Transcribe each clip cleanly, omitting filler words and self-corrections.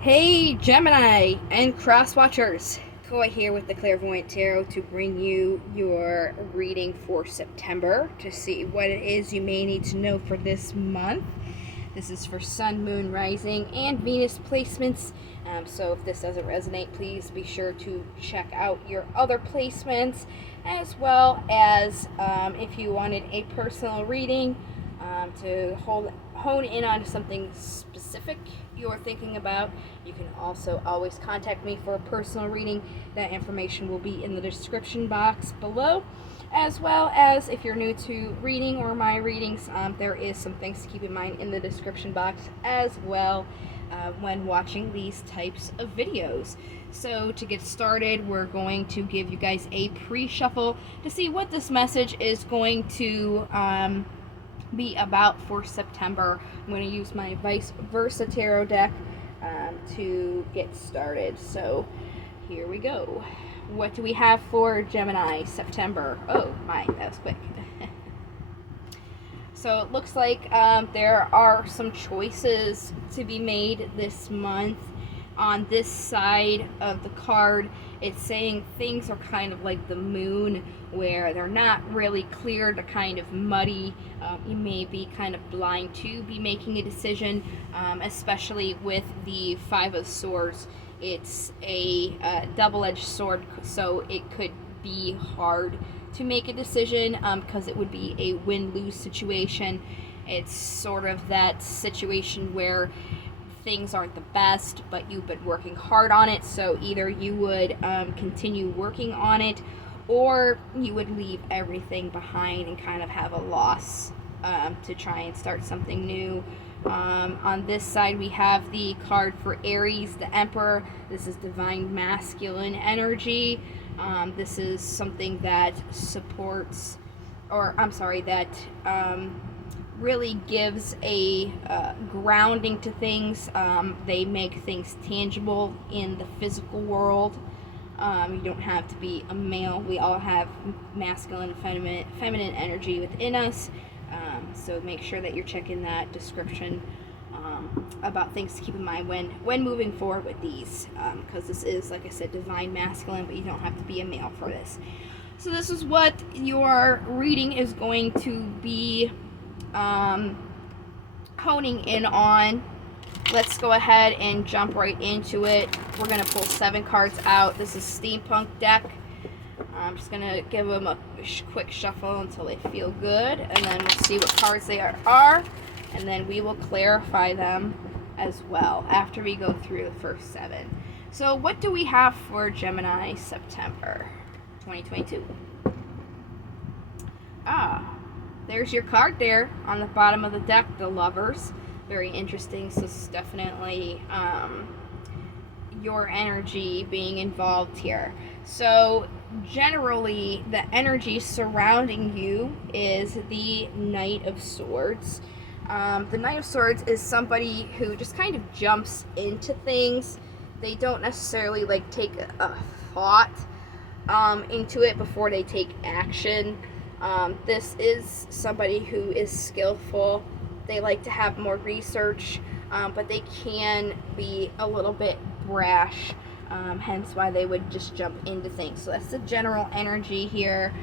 Hey Gemini and cross watchers, Koi here with the Clairvoyant Tarot to bring you your reading for September to see what it is you may need to know for this month. This is for Sun, Moon, Rising, and Venus placements. So if this doesn't resonate, please be sure to check out your other placements, as well as if you wanted a personal reading to hone in on something specific you're thinking about. You can also always contact me for a personal reading. That information will be in the description box below. As well as if you're new to reading or my readings, there is some things to keep in mind in the description box as well when watching these types of videos. So to get started, we're going to give you guys a pre-shuffle to see what this message is going to be about for September. I'm going to use my Vice Versa Tarot deck to get started. So here we go. What do we have for Gemini September? Oh my, that was quick. So it looks like there are some choices to be made this month. On this side of the card, it's saying things are kind of like the moon, where they're not really clear, they're kind of muddy. You may be kind of blind to be making a decision, especially with the Five of Swords. It's a double-edged sword, so it could be hard to make a decision because it would be a win-lose situation. It's sort of that situation where things aren't the best, but you've been working hard on it, so either you would continue working on it, or you would leave everything behind and kind of have a loss to try and start something new. On this side, we have the card for Aries, the Emperor. This is divine masculine energy. This is something that supports, or I'm sorry, that really gives a grounding to things. They make things tangible in the physical world. You don't have to be a male. We all have masculine and feminine energy within us. So make sure that you're checking that description about things to keep in mind when moving forward with these, because this is, like I said, divine masculine, but you don't have to be a male for this. So this is what your reading is going to be honing in on. Let's go ahead and jump right into it. We're going to pull 7 cards out. This is Steampunk deck. I'm just going to give them a quick shuffle until they feel good, and then we'll see what cards they are, and then we will clarify them as well after we go through the first 7. So what do we have for Gemini September 2022? There's your card there on the bottom of the deck, the Lovers. Very interesting. So it's definitely your energy being involved here. So generally, the energy surrounding you is the Knight of Swords. The Knight of Swords is somebody who just kind of jumps into things. They don't necessarily like take a thought into it before they take action. This is somebody who is skillful. They like to have more research, but they can be a little bit brash, hence why they would just jump into things. So that's the general energy here.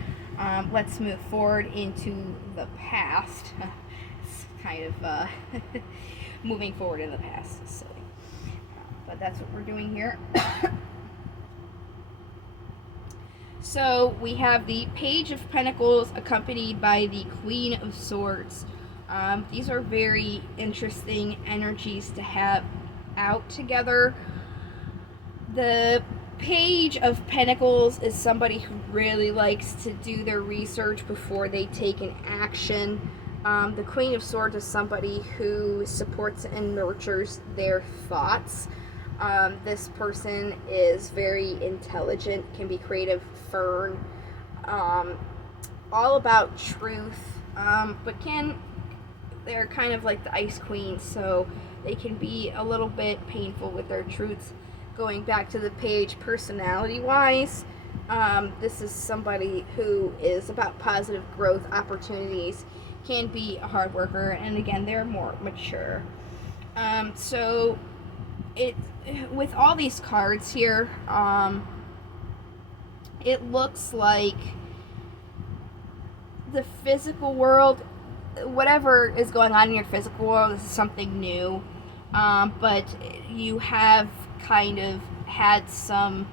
Let's move forward into the past. It's kind of moving forward in the past. It's silly. But that's what we're doing here. So we have the Page of Pentacles accompanied by the Queen of Swords. These are very interesting energies to have out together. The Page of Pentacles is somebody who really likes to do their research before they take an action. The Queen of Swords is somebody who supports and nurtures their thoughts. This person is very intelligent, can be creative, firm, all about truth, but they're kind of like the Ice Queen, so they can be a little bit painful with their truths. Going back to the page, personality-wise, this is somebody who is about positive growth opportunities, can be a hard worker, and again, they're more mature. So it with all these cards here, it looks like the physical world, whatever is going on in your physical world, this is something new. But you have kind of had some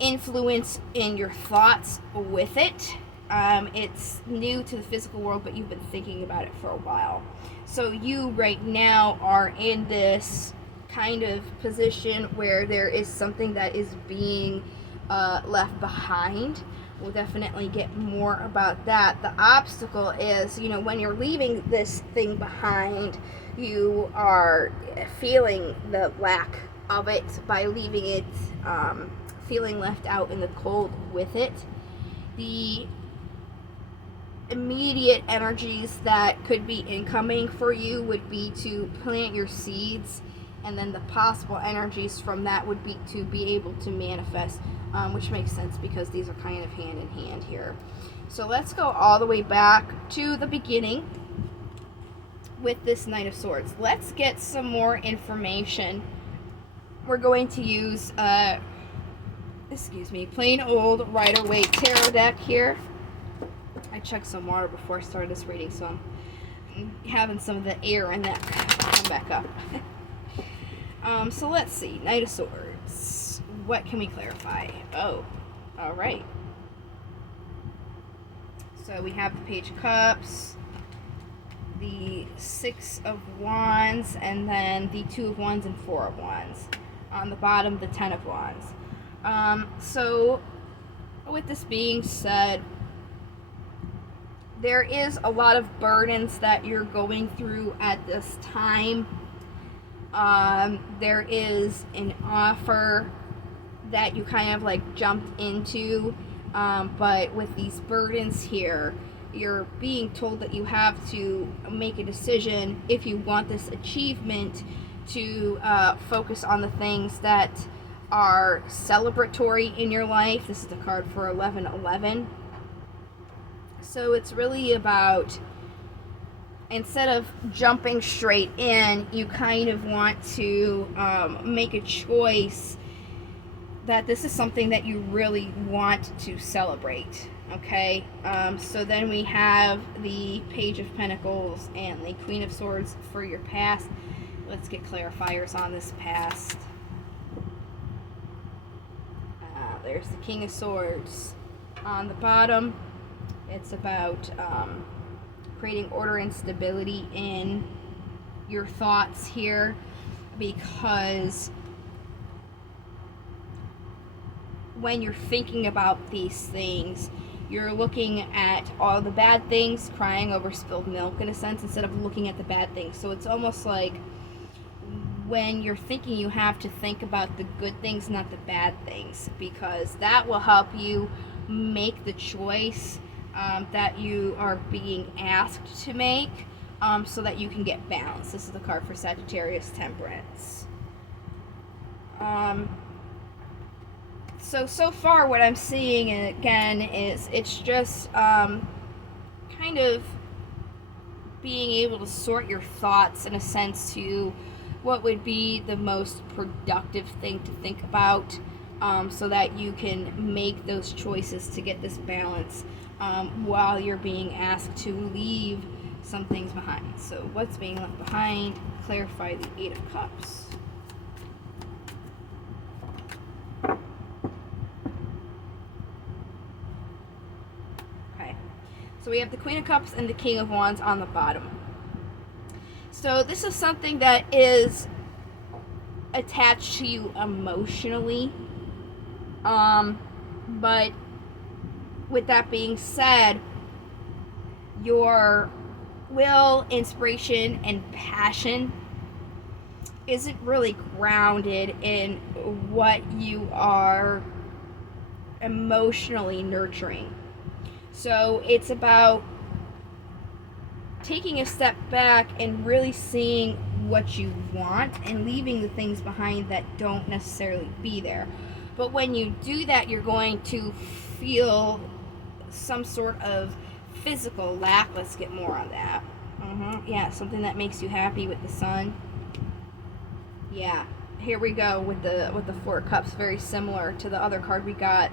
influence in your thoughts with it. It's new to the physical world, but you've been thinking about it for a while. So you right now are in this kind of position where there is something that is being left behind. We'll definitely get more about that. The obstacle is, when you're leaving this thing behind, you are feeling the lack of it by leaving it, feeling left out in the cold with it. The immediate energies that could be incoming for you would be to plant your seeds, and then the possible energies from that would be to be able to manifest, which makes sense because these are kind of hand in hand here. So let's go all the way back to the beginning with this Knight of Swords. Let's get some more information. We're going to use plain old Rider-Waite tarot deck here. I chugged some water before I started this reading, so I'm having some of the air in that come back up. So let's see. Knight of Swords. What can we clarify? Oh, all right. So we have the Page of Cups, the Six of Wands, and then the Two of Wands and Four of Wands. On the bottom, the Ten of Wands. So with this being said, there is a lot of burdens that you're going through at this time. There is an offer that you kind of like jumped into, but with these burdens here, you're being told that you have to make a decision if you want this achievement to focus on the things that are celebratory in your life. This is the card for 1111. So it's really about, instead of jumping straight in, you kind of want to make a choice that this is something that you really want to celebrate. Okay, so then we have the Page of Pentacles and the Queen of Swords for your past. Let's get clarifiers on this past. There's the King of Swords. On the bottom, it's about creating order and stability in your thoughts here, because when you're thinking about these things, you're looking at all the bad things, crying over spilled milk in a sense, instead of looking at the bad things. So it's almost like when you're thinking, you have to think about the good things, not the bad things, because that will help you make the choice that you are being asked to make, so that you can get balance. This is the card for Sagittarius Temperance. So far what I'm seeing, again, is it's just kind of being able to sort your thoughts in a sense to what would be the most productive thing to think about, so that you can make those choices to get this balance while you're being asked to leave some things behind. So what's being left behind? Clarify the Eight of Cups. So we have the Queen of Cups and the King of Wands on the bottom. So this is something that is attached to you emotionally. But with that being said, your will, inspiration, and passion isn't really grounded in what you are emotionally nurturing. So it's about taking a step back and really seeing what you want and leaving the things behind that don't necessarily be there. But when you do that, you're going to feel some sort of physical lack. Let's get more on that. Yeah, something that makes you happy with the Sun. Yeah. here we go with the Four of Cups, very similar to the other card we got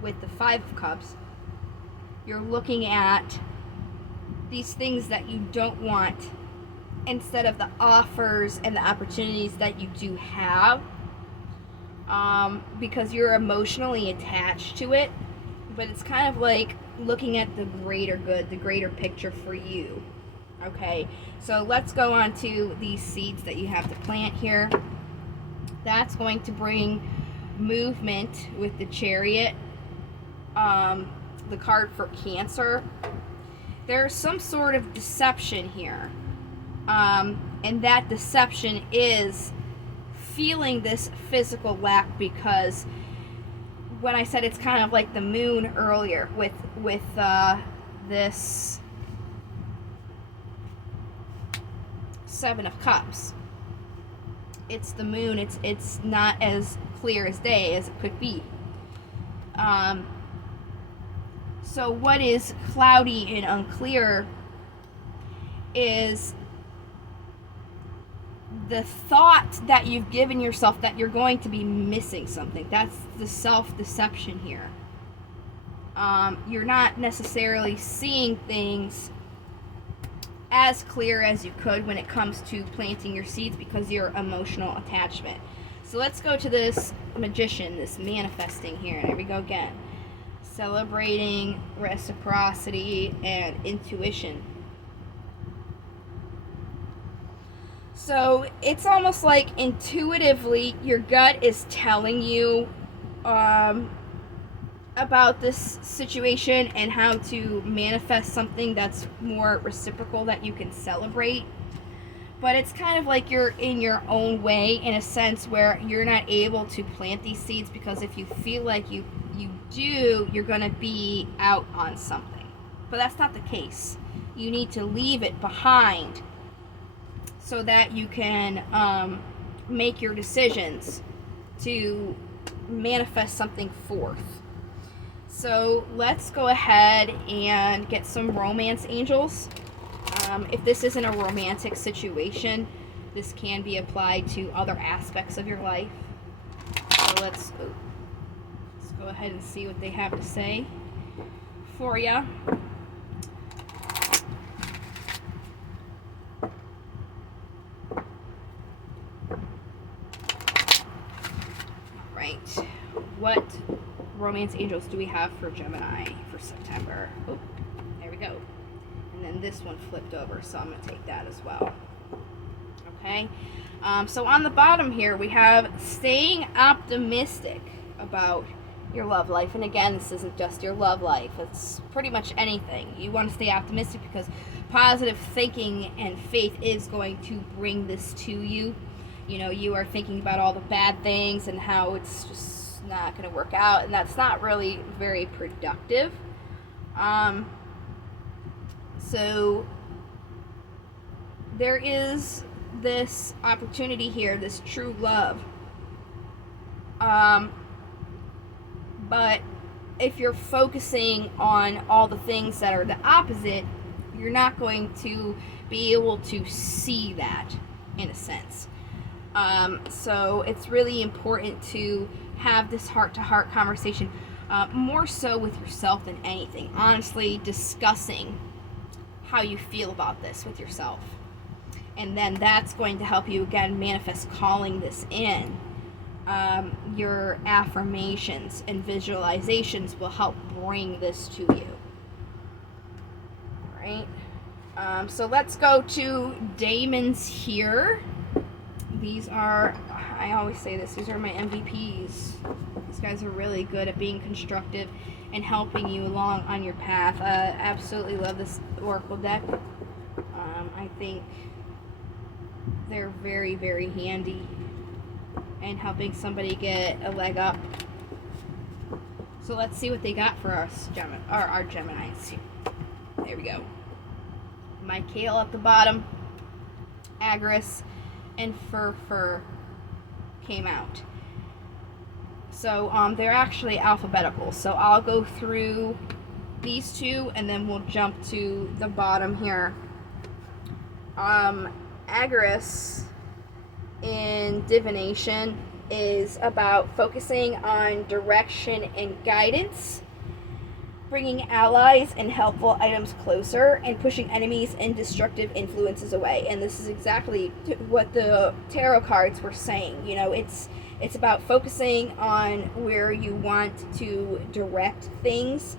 with the Five of Cups. You're looking at these things that you don't want instead of the offers and the opportunities that you do have, because you're emotionally attached to it. But it's kind of like looking at the greater good, the greater picture for you. Okay, so let's go on to these seeds that you have to plant here. That's going to bring movement with the Chariot, the card for Cancer. There's some sort of deception here, and that deception is feeling this physical lack, because when I said it's kind of like the moon earlier with this Seven of Cups, it's the moon. It's not as clear as day as it could be. So what is cloudy and unclear is the thought that you've given yourself that you're going to be missing something. That's the self-deception here. You're not necessarily seeing things as clear as you could when it comes to planting your seeds because of your emotional attachment. So let's go to this Magician, this manifesting here. And there we go again. Celebrating reciprocity and intuition. So it's almost like intuitively your gut is telling you about this situation and how to manifest something that's more reciprocal that you can celebrate. But it's kind of like you're in your own way in a sense where you're not able to plant these seeds, because if you feel like you do, you're going to be out on something. But that's not the case. You need to leave it behind so that you can make your decisions to manifest something forth. So let's go ahead and get some romance angels. If this isn't a romantic situation, this can be applied to other aspects of your life. So let's go ahead and see what they have to say for you. Right. What romance angels do we have for Gemini for September? Oh, there we go. And then this one flipped over, so I'm going to take that as well. Okay. So on the bottom here, we have staying optimistic about your love life. And again, this isn't just your love life. It's pretty much anything. You want to stay optimistic because positive thinking and faith is going to bring this to you. You know, you are thinking about all the bad things and how it's just not going to work out. And that's not really very productive. So there is this opportunity here, this true love. But if you're focusing on all the things that are the opposite, you're not going to be able to see that in a sense. So it's really important to have this heart-to-heart conversation, more so with yourself than anything. Honestly, discussing how you feel about this with yourself. And then that's going to help you, again, manifest calling this in. Your affirmations and visualizations will help bring this to you. All right. So let's go to Daemons here. These are, I always say this, these are my MVPs. These guys are really good at being constructive and helping you along on your path. Absolutely love this Oracle deck. I think they're very, very handy in helping somebody get a leg up. So let's see what they got for us, our Geminis. There we go. Michael at the bottom, Agris, and Fur came out. So they're actually alphabetical. So I'll go through these two and then we'll jump to the bottom here. Agris in divination is about focusing on direction and guidance, bringing allies and helpful items closer, and pushing enemies and destructive influences away. And this is exactly what the tarot cards were saying. You know, it's about focusing on where you want to direct things,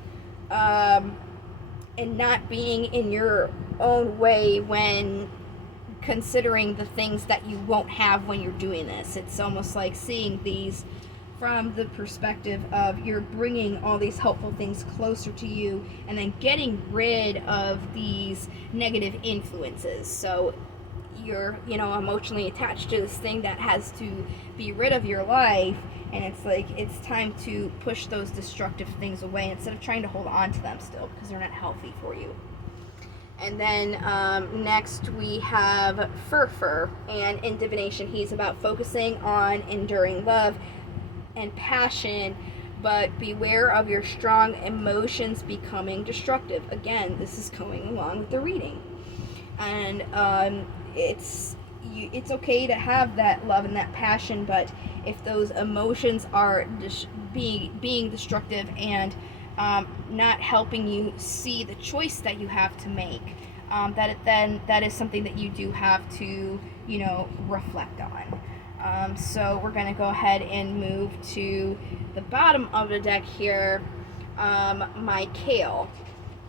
and not being in your own way when considering the things that you won't have when you're doing this. It's almost like seeing these from the perspective of you're bringing all these helpful things closer to you and then getting rid of these negative influences. So you're, you know, emotionally attached to this thing that has to be rid of your life, and it's like it's time to push those destructive things away instead of trying to hold on to them still, because they're not healthy for you. And then next we have Fur, and in divination he's about focusing on enduring love and passion, but beware of your strong emotions becoming destructive. Again, this is going along with the reading. And it's okay to have that love and that passion, but if those emotions are being destructive and not helping you see the choice that you have to make, that is something that you do have to, you know, reflect on. So we're going to go ahead and move to the bottom of the deck here, my Kale.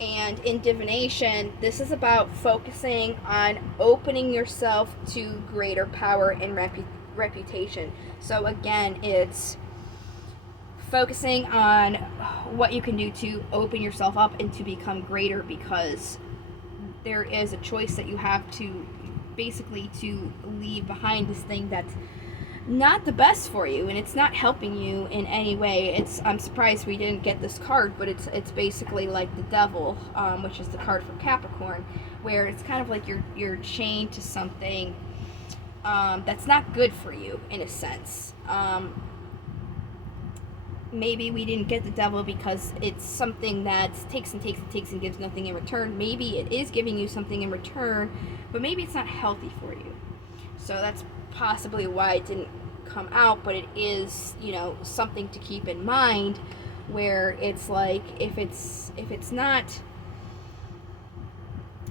And in divination, this is about focusing on opening yourself to greater power and reputation. So again, it's focusing on what you can do to open yourself up and to become greater, because there is a choice that you have to basically to leave behind this thing that's not the best for you, and it's not helping you in any way. I'm surprised we didn't get this card, but it's basically like the Devil, which is the card for Capricorn, where it's kind of like you're chained to something that's not good for you in a sense. Maybe we didn't get the Devil because it's something that takes and takes and takes and gives nothing in return. Maybe it is giving you something in return, but maybe it's not healthy for you. So that's possibly why it didn't come out, but it is, you know, something to keep in mind, where it's like if it's not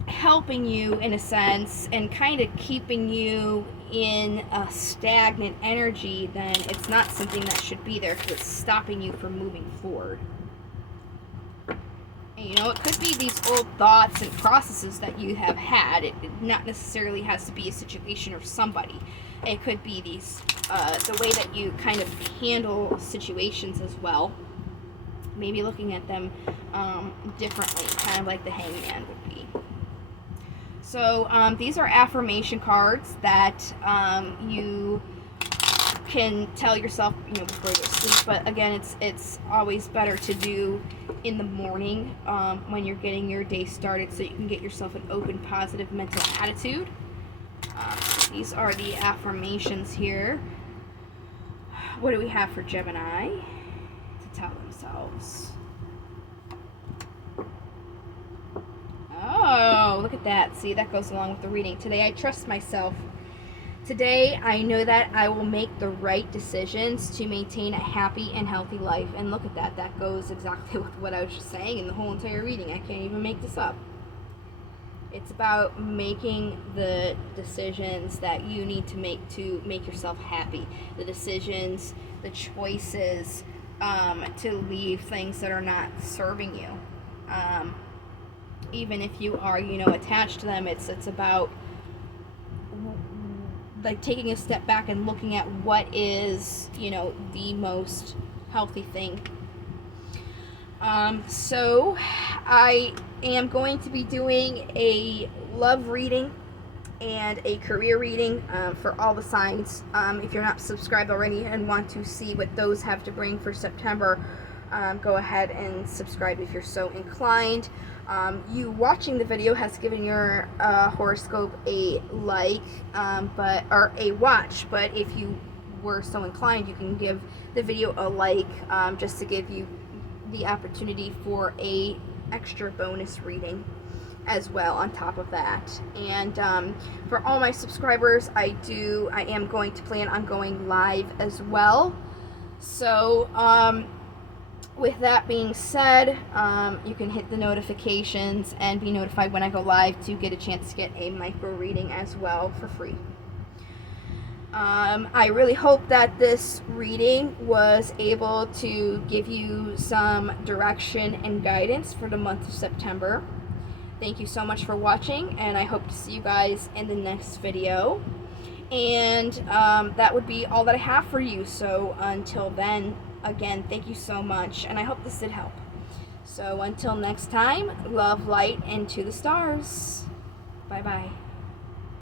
helping you in a sense and kind of keeping you in a stagnant energy, then it's not something that should be there, because it's stopping you from moving forward. And, you know, it could be these old thoughts and processes that you have had. It not necessarily has to be a situation or somebody. It could be these the way that you kind of handle situations as well. Maybe looking at them differently, kind of like the Hangman would be. So these are affirmation cards that you can tell yourself, you know, before you go to sleep. But again, it's always better to do in the morning when you're getting your day started, so you can get yourself an open, positive mental attitude. These are the affirmations here. What do we have for Gemini to tell themselves? Oh, look at that. See, that goes along with the reading. Today I trust myself. Today I know that I will make the right decisions to maintain a happy and healthy life. And look at that. That goes exactly with what I was just saying in the whole entire reading. I can't even make this up. It's about making the decisions that you need to make yourself happy. The decisions, the choices, to leave things that are not serving you. Even if you are, you know, attached to them, it's about like taking a step back and looking at what is, you know, the most healthy thing. So I am going to be doing a love reading and a career reading for all the signs. If you're not subscribed already and want to see what those have to bring for September, go ahead and subscribe if you're so inclined. You watching the video has given your horoscope a like, or a watch, but if you were so inclined, you can give the video a like, just to give you the opportunity for a extra bonus reading. as well on top of that. And for all my subscribers, I am going to plan on going live as well. So with that being said, you can hit the notifications and be notified when I go live to get a chance to get a micro reading as well for free. I really hope that this reading was able to give you some direction and guidance for the month of September. Thank you so much for watching, and I hope to see you guys in the next video. And that would be all that I have for you. So until then, again, thank you so much, and I hope this did help. So until next time, love, light, and to the stars. Bye-bye.